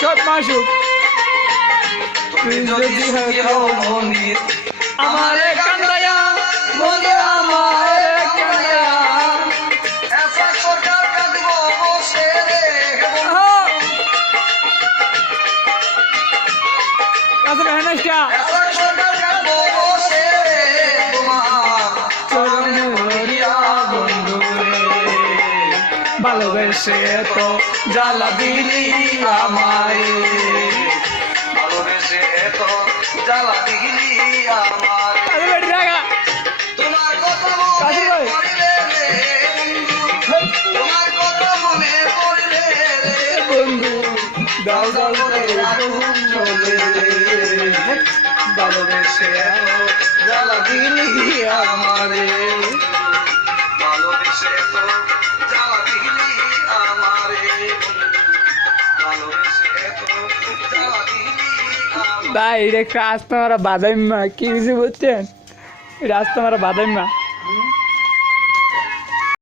সব মাসুক তুই যদি হতো মনির আমারে কান্দায়া বন্ধু আমারে কান্দায়া এসা সরকার কাঁদব বসে রে কাছে হেনাসটা এসা সরকার কাঁদব বসে রে তোমার চরণে মরিয়া বন্ধু রে ভালোবেসে তো জ্বালা দিলি আমায় ভালোবেসে এত জ্বালা দিলি আমার কাছে বেটি রাখা তোমার কথা মনে পড়িলে রে তোমার কথা মনে পড়িলে রে বন্ধু দাও দাও করে আগুন জ্বলে রে ভালোবেসে এত জ্বালা দিলি আমারে ভালোবেসে তো জ্বালা দিলি আমারে ভালোবেসে তো জ্বালা দিলি আমারে ভাই এটা একটা রাস্তা মারা বাদাইমা কি বুঝে বুঝছেন রাস্তা মারা বাদাইমা